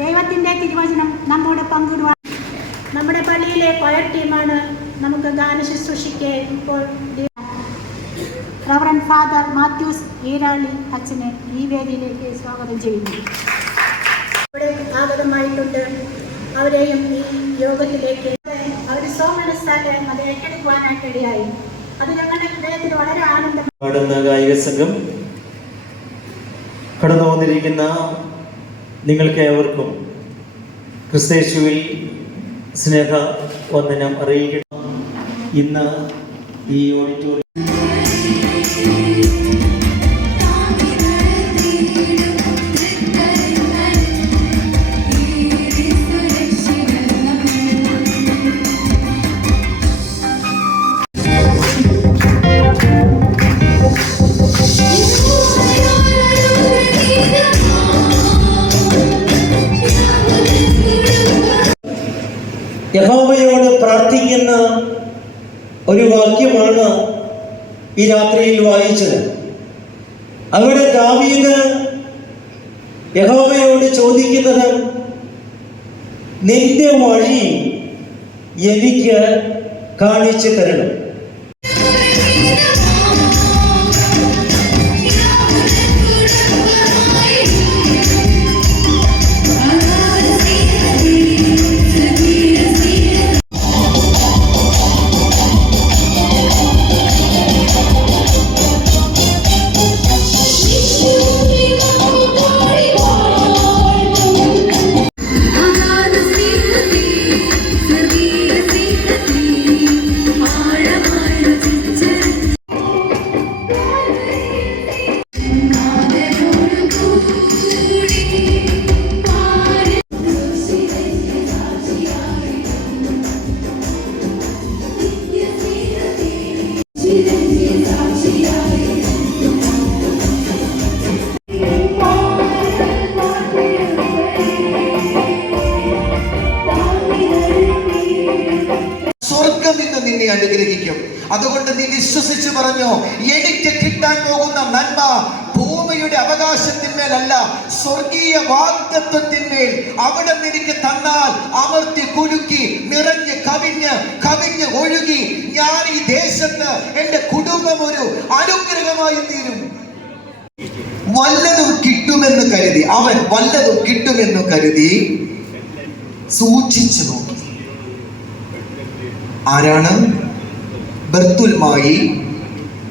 ദൈവത്തിന്റെ തിരുവചനം നമ്മോട് പങ്കിടുവാൻ. നമ്മുടെ പള്ളിയിലെ കൊയർ ടീമാണ് നമുക്ക് ഗാന ശുശ്രൂഷിക്ക് ഇപ്പോൾ റവറൻ ഫാദർ മാത്യൂസ് ഈരാളി അച്ഛനെ ഈ വേദിയിലേക്ക് സ്വാഗതം ചെയ്യുന്നു. ഇവിടെ ആഗതമായിട്ടുണ്ട് അവരെയും ഈ യോഗത്തിലേക്ക് അവർ സോമനസ്ഥാനെ അത് ഏറ്റെടുക്കുവാനായിട്ട് ഇടയായി. അത് ഞങ്ങളുടെ ഹൃദയത്തിൽ വളരെ ആനന്ദം. പാടുന്ന ഗായിക സംഘം കടന്നു വന്നിരിക്കുന്ന നിങ്ങൾക്ക് ഏവർക്കും ക്രിസ്തേശുവിൽ സ്നേഹ വന്ദനം അറിയിക്കണം ഇന്ന് ഈ ഓഡിറ്റോറിയം പ്രാർത്ഥിക്കുന്ന ഒരു വാക്യമാണ് ഈ രാത്രിയിൽ വായിച്ചത്. അവിടെ ദാവീദ് യഹോവയോട് ചോദിക്കുന്നത് നിന്റെ വഴി എനിക്ക് കാണിച്ചു തരണം. അനുഗ്രഹിക്കും. അതുകൊണ്ട് നീ വിശ്വസിച്ച് പറഞ്ഞു എനിക്ക് കിട്ടാൻ പോകുന്ന നന്മ ഭൂമിയുടെ അവകാശത്തിന്മേലല്ല സ്വർഗീയ വാഗ്ദത്വത്തിന്മേൽ അവിടെ നിനക്ക് തന്നാൽ അമർത്തി കുലുക്കി നിറഞ്ഞ് കവിഞ്ഞ് കവിഞ്ഞ് ഒഴുകി ഞാൻ ഈ ദേശത്ത് എന്റെ കുടുംബം ഒരു അനുഗ്രഹമായി തീരും. വല്ലതും കിട്ടുമെന്ന് കരുതി അവൻ വല്ലതും കിട്ടുമെന്ന് കരുതി സൂക്ഷിച്ചു നോക്കി. ആരാണ്? ബർത്തുൽമായി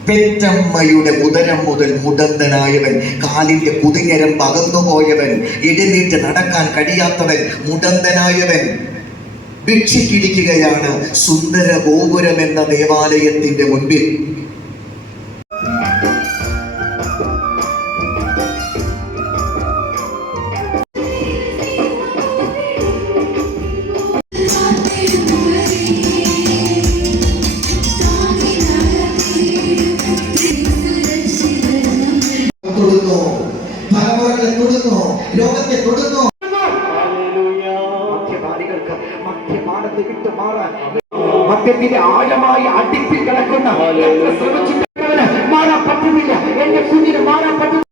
പെറ്റമ്മയുടെ ഉദരം മുതൽ മുടന്തനായവൻ കാലിന്റെ കുതിഞ്ഞരം പകർന്നുപോയവൻ എഴുന്നേറ്റ് നടക്കാൻ കഴിയാത്തവൻ മുടന്തനായവൻ. ഭിക്ഷിക്കിരിക്കുകയാണ് സുന്ദര ഗോപുരം എന്ന ദേവാലയത്തിന്റെ മുൻപിൽ. മദ്യത്തിന്റെ ആഴമായി അടിപ്പിൽ കിടക്കുന്ന ശ്രമിച്ചിട്ടവന് മാറാൻ പറ്റുന്നില്ല. എന്റെ കുഞ്ഞിന് മാറാൻ പറ്റുന്നില്ല.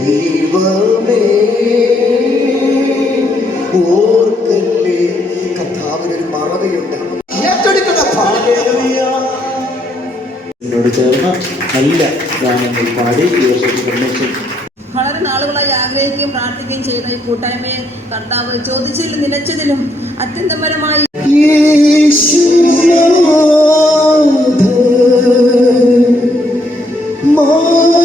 ദൈവമേ. വളരെ നാളുകളായി ആഗ്രഹിക്കുകയും പ്രാർത്ഥിക്കുകയും ചെയ്യുന്ന ഈ കൂട്ടായ്മയെ കർത്താവ് ചോദിച്ചതിലും നിലച്ചതിലും അത്യന്തപരമായി മാറ്റും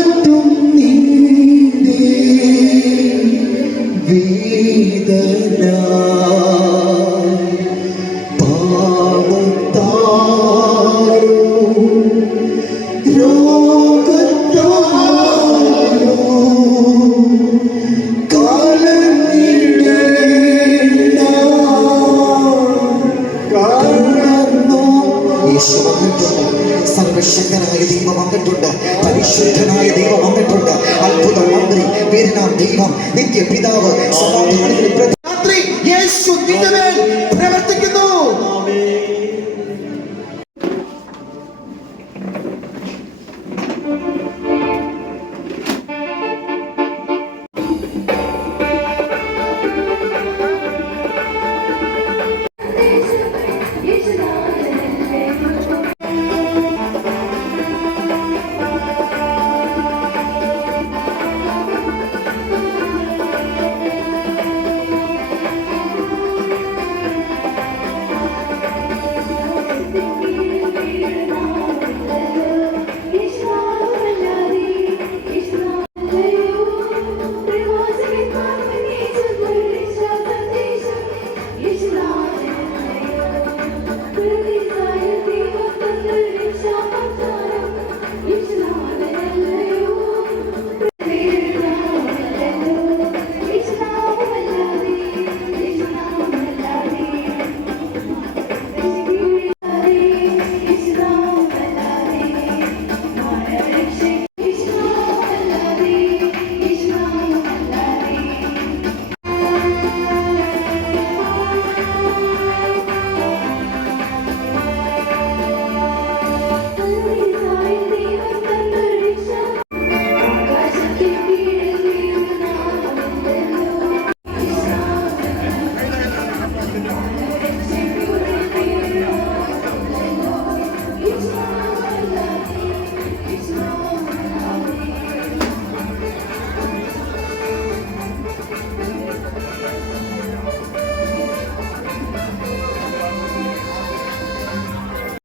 വന്നിട്ടുണ്ട് സർവശക്തനായ ദൈവം വന്നിട്ടുണ്ട് പരിശുദ്ധനായ ദൈവം വന്നിട്ടുണ്ട് അത്ഭുത മന്ത്രി പേരിനാം ദൈവം നിത്യ പിതാവ് സമാധാനത്തിൽ